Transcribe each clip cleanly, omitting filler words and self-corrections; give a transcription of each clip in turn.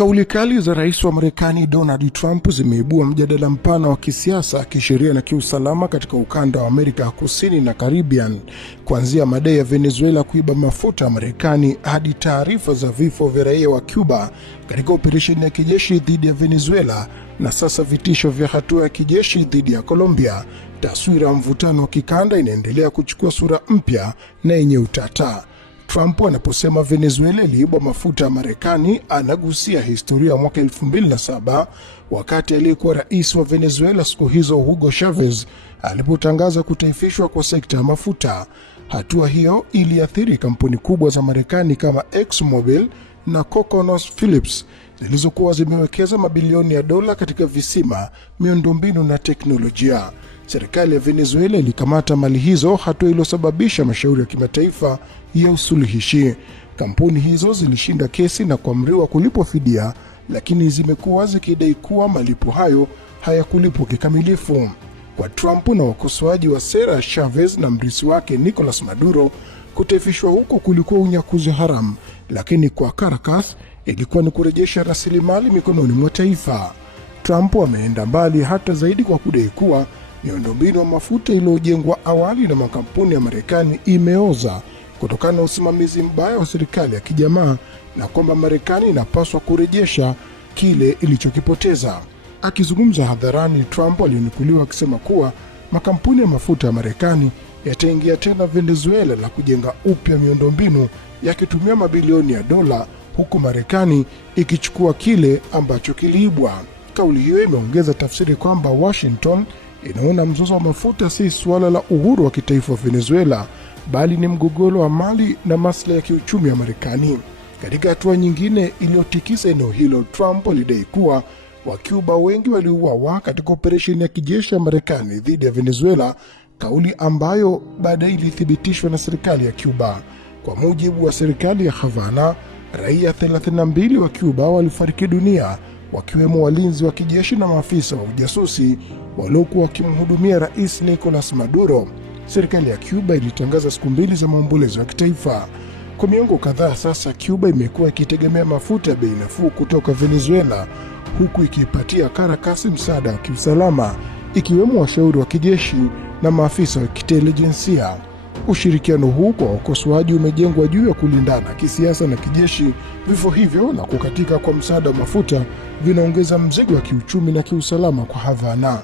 Kauli kali za rais wa Marekani Donald Trump zimeibua mjadala mpana wa kisiasa, kisheria na kiusalama katika ukanda wa Amerika Kusini na Caribbean, kuanzia madai ya Venezuela kuiba mafuta ya Marekani hadi taarifa za vifo vya raia wa Cuba katika operesheni ya kijeshi dhidi ya Venezuela, na sasa vitisho vya hatua ya kijeshi dhidi ya Colombia. Taswira ya mvutano wa kikanda inaendelea kuchukua sura mpya na yenye utata. Trump anaposema Venezuela iliiba mafuta ya Marekani, anagusia historia ya mwaka 2007 wakati aliyekuwa rais wa Venezuela siku hizo Hugo Chavez alipotangaza kutaifishwa kwa sekta ya mafuta. Hatua hiyo iliathiri kampuni kubwa za Marekani kama ExxonMobil na ConocoPhillips zilizokuwa zimewekeza mabilioni ya dola katika visima, miundombinu na teknolojia. Serikali ya Venezuela ilikamata mali hizo, hatua iliyosababisha mashauri ya kimataifa ya usuluhishi. Kampuni hizo zilishinda kesi na kuamriwa kulipwa fidia, lakini zimekuwa zikidai kuwa malipo hayo hayakulipwa kikamilifu. Kwa Trump na wakosoaji wa sera ya Chavez na mrithi wake Nicolas Maduro, kutaifishwa huko kulikuwa unyakuzi haramu, lakini kwa Caracas ilikuwa ni kurejesha rasilimali mikononi mwa taifa. Trump ameenda mbali hata zaidi kwa kudai kuwa miundombinu ya mafuta iliyojengwa awali na makampuni ya Marekani imeoza kutokana na usimamizi mbaya wa serikali ya kijamaa, na kwamba Marekani inapaswa kurejesha kile ilichokipoteza. Akizungumza hadharani, Trump alinukuliwa akisema kuwa makampuni ya mafuta ya Marekani yataingia tena Venezuela na kujenga upya miundombinu yakitumia mabilioni ya dola, huku Marekani ikichukua kile ambacho kiliibwa. Kauli hiyo imeongeza tafsiri kwamba Washington inaona mzozo wa mafuta si suala la uhuru wa kitaifa wa Venezuela, bali ni mgogoro wa mali na maslahi ya kiuchumi ya Marekani. Katika hatua nyingine iliyotikisa eneo hilo, Trump alidai kuwa Wacuba wengi waliuawa katika operesheni ya kijeshi ya Marekani dhidi ya Venezuela, kauli ambayo baadaye ilithibitishwa na serikali ya Cuba. Kwa mujibu wa serikali ya Havana, raia 32 wa Cuba walifariki dunia, wakiwemo walinzi wa kijeshi na maafisa wa ujasusi waliokuwa wakimhudumia rais Nicolas Maduro. Serikali ya Cuba ilitangaza siku 2 za maombolezo ya kitaifa. Kwa miongo kadhaa sasa, Cuba imekuwa ikitegemea mafuta ya bei nafuu kutoka Venezuela, huku ikipatia Caracas msaada wa kiusalama, ikiwemo washauri wa kijeshi na maafisa wa kitelijensia. Ushirikiano huu kwa wakosoaji umejengwa juu ya kulindana kisiasa na kijeshi. Vifo hivyo na kukatika kwa msaada wa mafuta vinaongeza mzigo wa kiuchumi na kiusalama kwa Havana.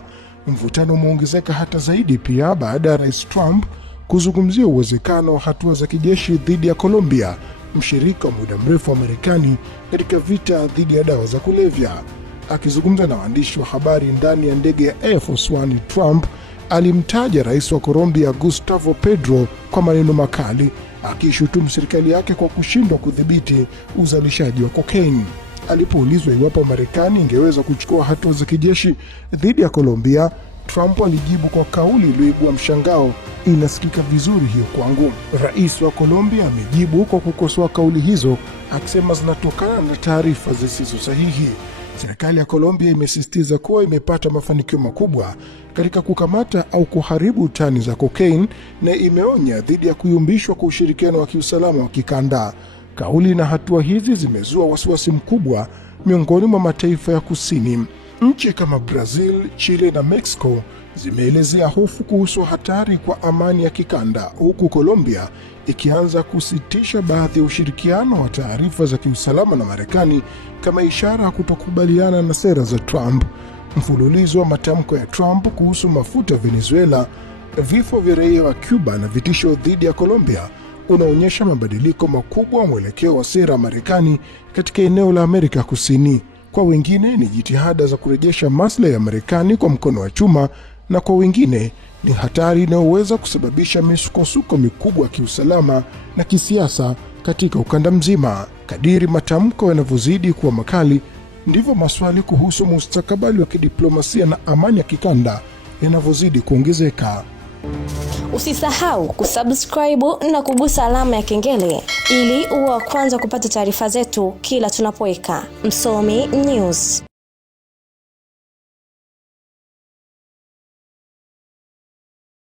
Mvutano umeongezeka hata zaidi pia baada ya Rais Trump kuzungumzia uwezekano wa hatua za kijeshi dhidi ya Colombia, mshirika wa muda mrefu wa Marekani katika vita dhidi ya dawa za kulevya. Akizungumza na waandishi wa habari ndani ya ndege ya Air Force One, Trump alimtaja rais wa Colombia Gustavo Petro kwa maneno makali, akishutumu serikali yake kwa kushindwa kudhibiti uzalishaji wa cocaine. Alipoulizwa iwapo Marekani ingeweza kuchukua hatua za kijeshi dhidi ya Colombia, Trump alijibu kwa kauli iliyoibua mshangao: "Inasikika vizuri hiyo kwangu." Rais wa Colombia amejibu kwa kukosoa kauli hizo, akisema zinatokana na taarifa zisizo sahihi. Serikali ya Colombia imesisitiza kuwa imepata mafanikio makubwa katika kukamata au kuharibu tani za cocaine, na imeonya dhidi ya kuyumbishwa kwa ushirikiano wa kiusalama wa kikanda. Kauli na hatua hizi zimezua wasiwasi mkubwa miongoni mwa mataifa ya kusini. Nchi kama Brazil, Chile na Mexico zimeelezea hofu kuhusu hatari kwa amani ya kikanda, huku Colombia ikianza kusitisha baadhi ya ushirikiano wa taarifa za kiusalama na Marekani kama ishara ya kutokubaliana na sera za Trump. Mfululizo wa matamko ya Trump kuhusu mafuta ya Venezuela, vifo vya raia wa Cuba na vitisho dhidi ya Colombia unaonyesha mabadiliko makubwa wa mwelekeo wa sera ya Marekani katika eneo la Amerika Kusini. Kwa wengine ni jitihada za kurejesha maslahi ya Marekani kwa mkono wa chuma, na kwa wengine ni hatari inayoweza kusababisha misukosuko mikubwa ya kiusalama na kisiasa katika ukanda mzima. Kadiri matamko yanavyozidi kuwa makali, ndivyo maswali kuhusu mustakabali wa kidiplomasia na amani ya kikanda yanavyozidi kuongezeka. Usisahau kusubscribe na kugusa alama ya kengele ili uwe wa kwanza kupata taarifa zetu kila tunapoweka Msomi News.